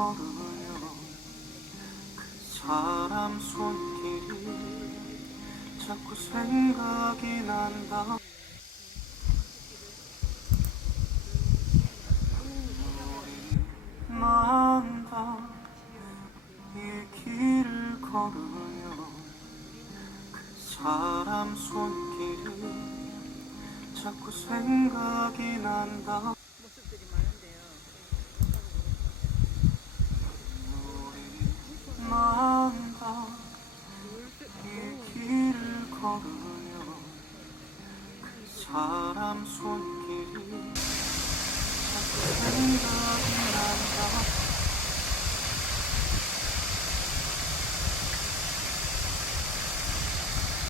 걸어요 사람 손길이 자꾸 생각이 난다. 그 사람 손길이 자꾸 생각이 난다. 걸으며 그 사람 손길이 자꾸